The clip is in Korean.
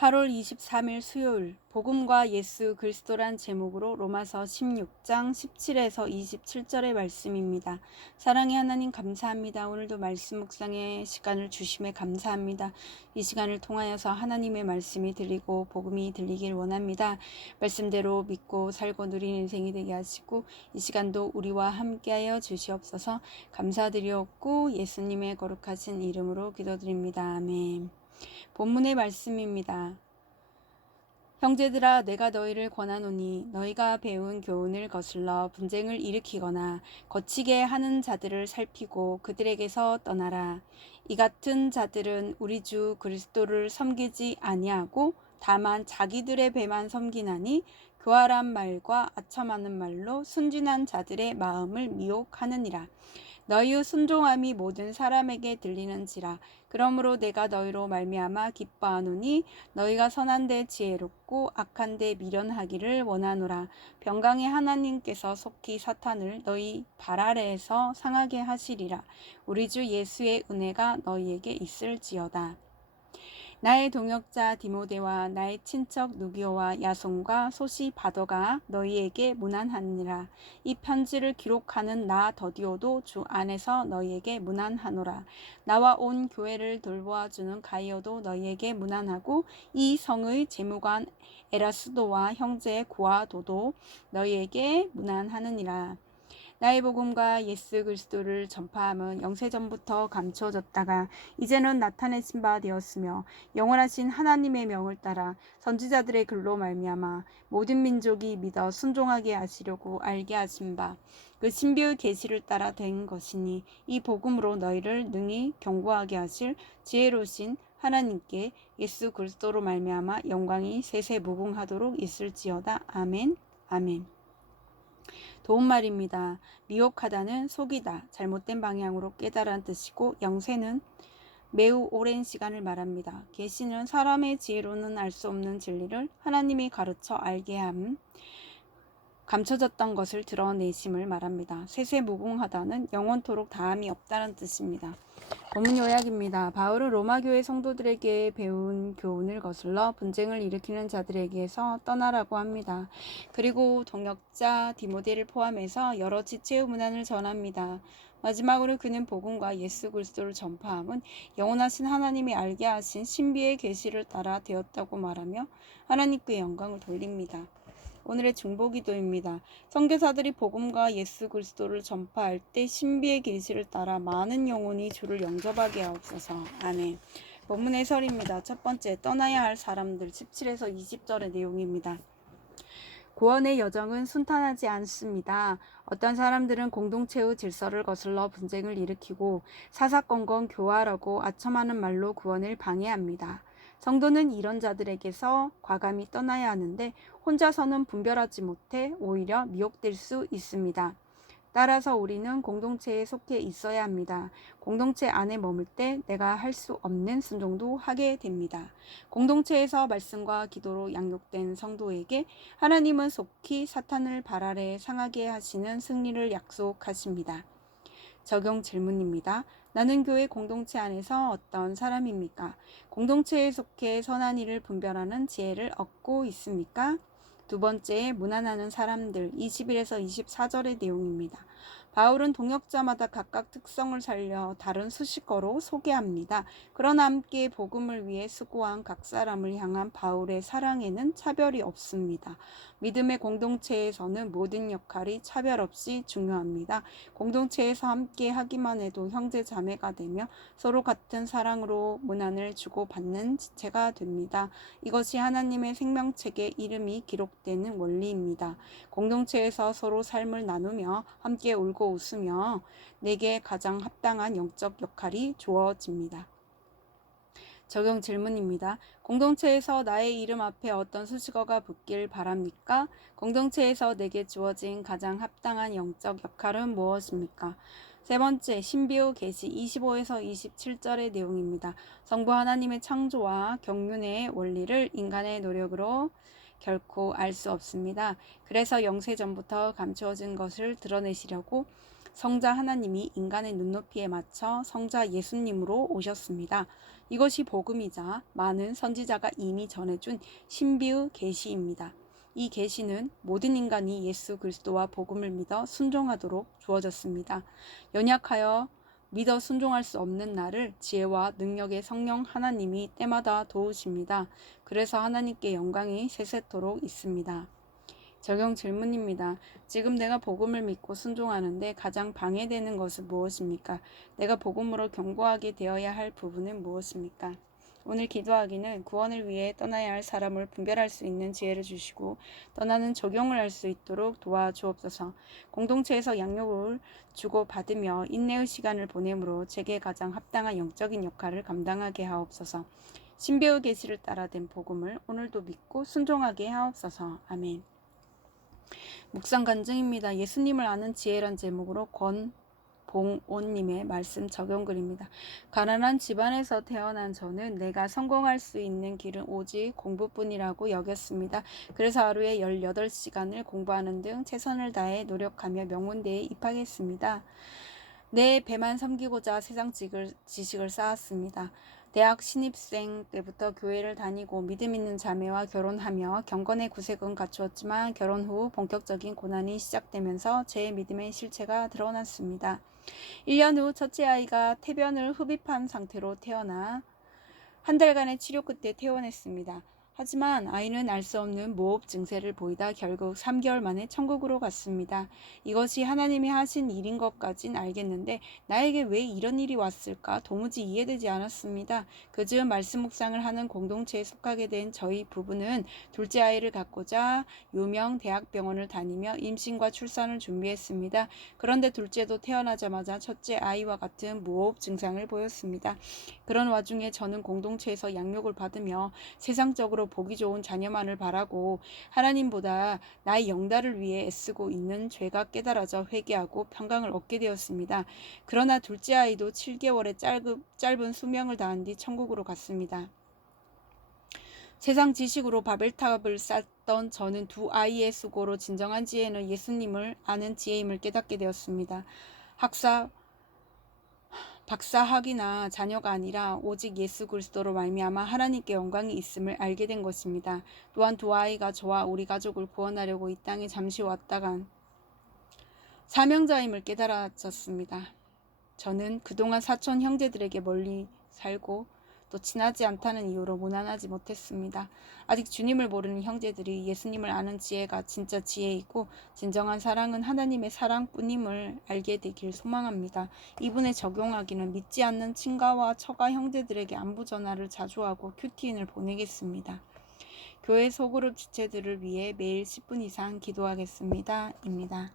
8월 23일 수요일 복음과 예수 그리스도란 제목으로 로마서 16장 17에서 27절의 말씀입니다. 사랑의 하나님 감사합니다. 오늘도 말씀 묵상의 시간을 주심에 감사합니다. 이 시간을 통하여서 하나님의 말씀이 들리고 복음이 들리길 원합니다. 말씀대로 믿고 살고 누리는 인생이 되게 하시고 이 시간도 우리와 함께하여 주시옵소서. 감사드리옵고 예수님의 거룩하신 이름으로 기도드립니다. 아멘. 본문의 말씀입니다. 형제들아 내가 너희를 권하노니 너희가 배운 교훈을 거슬러 분쟁을 일으키거나 거치게 하는 자들을 살피고 그들에게서 떠나라. 이 같은 자들은 우리 주 그리스도를 섬기지 아니하고 다만 자기들의 배만 섬기나니 교활한 말과 아첨하는 말로 순진한 자들의 마음을 미혹하느니라. 너희의 순종함이 모든 사람에게 들리는지라. 그러므로 내가 너희로 말미암아 기뻐하노니 너희가 선한데 지혜롭고 악한데 미련하기를 원하노라. 평강의 하나님께서 속히 사탄을 너희 발 아래에서 상하게 하시리라. 우리 주 예수의 은혜가 너희에게 있을지어다. 나의 동역자 디모데와 나의 친척 누기오와 야손과 소시 바더가 너희에게 문안하니라. 이 편지를 기록하는 나 더디오도 주 안에서 너희에게 문안하노라. 나와 온 교회를 돌보아주는 가이오도 너희에게 문안하고 이 성의 재무관 에라스도와 형제 고아도도 너희에게 문안하느니라. 나의 복음과 예수 그리스도를 전파함은 영세전부터 감추어졌다가 이제는 나타내신 바 되었으며 영원하신 하나님의 명을 따라 선지자들의 글로 말미암아 모든 민족이 믿어 순종하게 하시려고 알게 하신 바 그 신비의 계시를 따라 된 것이니 이 복음으로 너희를 능히 경고하게 하실 지혜로우신 하나님께 예수 그리스도로 말미암아 영광이 세세무궁하도록 있을지어다. 아멘. 아멘. 도움말입니다. 미혹하다는 속이다, 잘못된 방향으로 깨달은 뜻이고 영세는 매우 오랜 시간을 말합니다. 계시는 사람의 지혜로는 알 수 없는 진리를 하나님이 가르쳐 알게 함, 감춰졌던 것을 드러내심을 말합니다. 세세무궁하다는 영원토록 다함이 없다는 뜻입니다. 본문 요약입니다. 바울은 로마교회 성도들에게 배운 교훈을 거슬러 분쟁을 일으키는 자들에게서 떠나라고 합니다. 그리고 동역자 디모데를 포함해서 여러 지체의 문안을 전합니다. 마지막으로 그는 복음과 예수 그리스도를 전파함은 영원하신 하나님이 알게 하신 신비의 계시를 따라 되었다고 말하며 하나님께 영광을 돌립니다. 오늘의 중보기도입니다. 선교사들이 복음과 예수 그리스도를 전파할 때 신비의 계시를 따라 많은 영혼이 주를 영접하게 하옵소서. 아멘. 본문 해설입니다. 첫 번째, 떠나야 할 사람들 17에서 20절의 내용입니다. 구원의 여정은 순탄하지 않습니다. 어떤 사람들은 공동체의 질서를 거슬러 분쟁을 일으키고 사사건건 교활하고 아첨하는 말로 구원을 방해합니다. 성도는 이런 자들에게서 과감히 떠나야 하는데 혼자서는 분별하지 못해 오히려 미혹될 수 있습니다. 따라서 우리는 공동체에 속해 있어야 합니다. 공동체 안에 머물 때 내가 할 수 없는 순종도 하게 됩니다. 공동체에서 말씀과 기도로 양육된 성도에게 하나님은 속히 사탄을 발 아래 상하게 하시는 승리를 약속하십니다. 적용 질문입니다. 나는 교회 공동체 안에서 어떤 사람입니까? 공동체에 속해 선한 일을 분별하는 지혜를 얻고 있습니까? 두 번째, 문안하는 사람들 21에서 24절의 내용입니다. 바울은 동역자마다 각각 특성을 살려 다른 수식어로 소개합니다. 그러나 함께 복음을 위해 수고한 각 사람을 향한 바울의 사랑에는 차별이 없습니다. 믿음의 공동체에서는 모든 역할이 차별 없이 중요합니다. 공동체에서 함께 하기만 해도 형제 자매가 되며 서로 같은 사랑으로 문안을 주고받는 지체가 됩니다. 이것이 하나님의 생명책에 이름이 기록되는 원리입니다. 공동체에서 서로 삶을 나누며 함께 울고 웃으며 내게 가장 합당한 영적 역할이 주어집니다. 적용 질문입니다. 공동체에서 나의 이름 앞에 어떤 수식어가 붙길 바랍니까? 공동체에서 내게 주어진 가장 합당한 영적 역할은 무엇입니까? 세 번째, 신비의 계시 25에서 27절의 내용입니다. 성부 하나님의 창조와 경륜의 원리를 인간의 노력으로 결코 알 수 없습니다. 그래서 영세전부터 감추어진 것을 드러내시려고 성자 하나님이 인간의 눈높이에 맞춰 성자 예수님으로 오셨습니다. 이것이 복음이자 많은 선지자가 이미 전해준 신비의 계시입니다. 이 계시는 모든 인간이 예수 그리스도와 복음을 믿어 순종하도록 주어졌습니다. 연약하여 믿어 순종할 수 없는 나를 지혜와 능력의 성령 하나님이 때마다 도우십니다. 그래서 하나님께 영광이 세세토록 있습니다. 적용 질문입니다. 지금 내가 복음을 믿고 순종하는데 가장 방해되는 것은 무엇입니까? 내가 복음으로 견고하게 되어야 할 부분은 무엇입니까? 오늘 기도하기는 구원을 위해 떠나야 할 사람을 분별할 수 있는 지혜를 주시고 떠나는 적용을 할 수 있도록 도와주옵소서. 공동체에서 양육을 주고 받으며 인내의 시간을 보내므로 제게 가장 합당한 영적인 역할을 감당하게 하옵소서. 신비의 계시를 따라 된 복음을 오늘도 믿고 순종하게 하옵소서. 아멘. 묵상 간증입니다. 예수님을 아는 지혜란 제목으로 권봉온님의 말씀 적용글입니다. 가난한 집안에서 태어난 저는 내가 성공할 수 있는 길은 오직 공부뿐이라고 여겼습니다. 그래서 하루에 18시간을 공부하는 등 최선을 다해 노력하며 명문대에 입학했습니다. 내 배만 섬기고자 세상 지식을 쌓았습니다. 대학 신입생 때부터 교회를 다니고 믿음 있는 자매와 결혼하며 경건의 구색은 갖추었지만 결혼 후 본격적인 고난이 시작되면서 제 믿음의 실체가 드러났습니다. 1년 후 첫째 아이가 태변을 흡입한 상태로 태어나 한 달간의 치료 끝에 퇴원했습니다. 하지만 아이는 알 수 없는 모업 증세를 보이다 결국 3개월 만에 천국으로 갔습니다. 이것이 하나님이 하신 일인 것까진 알겠는데 나에게 왜 이런 일이 왔을까 도무지 이해되지 않았습니다. 그즈음 말씀 묵상을 하는 공동체에 속하게 된 저희 부부는 둘째 아이를 갖고자 유명 대학병원을 다니며 임신과 출산을 준비했습니다. 그런데 둘째도 태어나자마자 첫째 아이와 같은 무호흡 증상을 보였습니다. 그런 와중에 저는 공동체에서 양육을 받으며 세상적으로 보기 좋은 자녀만을 바라고 하나님보다 나의 영달을 위해 애쓰고 있는 죄가 깨달아져 회개하고 평강을 얻게 되었습니다. 그러나 둘째 아이도 7개월의 짧은 수명을 다한 뒤 천국으로 갔습니다. 세상 지식으로 바벨탑을 쌓던 저는 두 아이의 수고로 진정한 지혜는 예수님을 아는 지혜임을 깨닫게 되었습니다. 박사학위나 자녀가 아니라 오직 예수 그리스도로 말미암아 하나님께 영광이 있음을 알게 된 것입니다. 또한 두 아이가 저와 우리 가족을 구원하려고 이 땅에 잠시 왔다간 사명자임을 깨달았습니다. 저는 그동안 사촌 형제들에게 멀리 살고 또 친하지 않다는 이유로 무난하지 못했습니다. 아직 주님을 모르는 형제들이 예수님을 아는 지혜가 진짜 지혜이고 진정한 사랑은 하나님의 사랑뿐임을 알게 되길 소망합니다. 이분에 적용하기는 믿지 않는 친가와 처가 형제들에게 안부 전화를 자주 하고 큐티인을 보내겠습니다. 교회 소그룹 지체들을 위해 매일 10분 이상 기도하겠습니다. 입니다.